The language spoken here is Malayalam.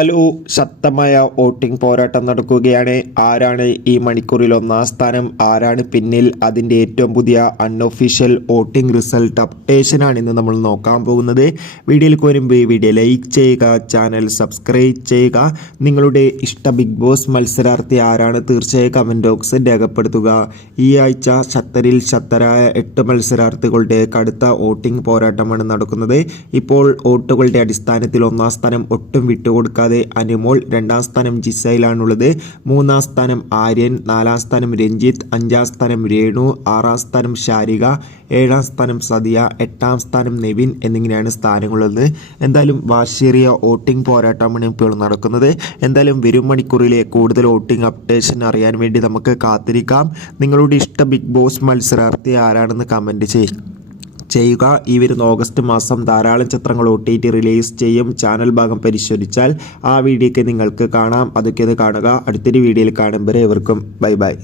ഹലോ ശക്തമായ വോട്ടിംഗ് പോരാട്ടം നടക്കുകയാണ് ആരാണ് ഈ മണിക്കൂറിൽ ഒന്നാം സ്ഥാനം ആരാണ് പിന്നിൽ അതിന്റെ ഏറ്റവും പുതിയ അൺഒഫീഷ്യൽ വോട്ടിംഗ് റിസൾട്ട് അപ്ഡേഷനാണ് ഇന്ന് നമ്മൾ നോക്കാൻ പോകുന്നത് വീഡിയോയിൽ വരുമ്പോൾ ഈ വീഡിയോ ലൈക്ക് ചെയ്യുക ചാനൽ സബ്സ്ക്രൈബ് ചെയ്യുക നിങ്ങളുടെ ഇഷ്ട ബിഗ് ബോസ് മത്സരാർത്ഥി ആരാണ് തീർച്ചയായും കമന്റ് ബോക്സിൽ രേഖപ്പെടുത്തുക ഈ ആഴ്ച ശക്തരിൽ ശക്തരായ എട്ട് മത്സരാർത്ഥികളുടെ കടുത്ത വോട്ടിംഗ് പോരാട്ടമാണ് നടക്കുന്നത് ഇപ്പോൾ വോട്ടുകളുടെ അടിസ്ഥാനത്തിൽ ഒന്നാം സ്ഥാനം ഒട്ടും വിട്ടുകൊടുക്കാതെ അനുമോൾ രണ്ടാം സ്ഥാനം ജിസയിലാണുള്ളത് മൂന്നാം സ്ഥാനം ആര്യൻ നാലാം സ്ഥാനം രഞ്ജിത്ത് അഞ്ചാം സ്ഥാനം രേണു ആറാം സ്ഥാനം ശാരിക ഏഴാം സ്ഥാനം സദിയ എട്ടാം സ്ഥാനം നെവിൻ എന്നിങ്ങനെയാണ് സ്ഥാനങ്ങളുള്ളത്. എന്തായാലും വാശേറിയ വോട്ടിംഗ് പോരാട്ടമാണ് ഇപ്പോൾ നടക്കുന്നത്. എന്തായാലും വരും മണിക്കൂറിലെ കൂടുതൽ വോട്ടിംഗ് അപ്ഡേഷൻ അറിയാൻ വേണ്ടി നമുക്ക് കാത്തിരിക്കാം. നിങ്ങളുടെ ഇഷ്ട ബിഗ് ബോസ് മത്സരാർത്ഥി ആരാണെന്ന് കമന്റ് ചെയ്യും. ചെയ്യുക. ഈ വരുന്ന ഓഗസ്റ്റ് മാസം ധാരാളം ചിത്രങ്ങൾ ഒ ടി ടി റിലീസ് ചെയ്യും. ചാനൽ ഭാഗം പരിശോധിച്ചാൽ ആ വീഡിയോയ്ക്ക് നിങ്ങൾക്ക് കാണാം. അതൊക്കെ ഒന്ന് കാണുക. അടുത്തൊരു വീഡിയോയിൽ കാണുമ്പോൾ ഇവർക്കും ബൈ ബൈ.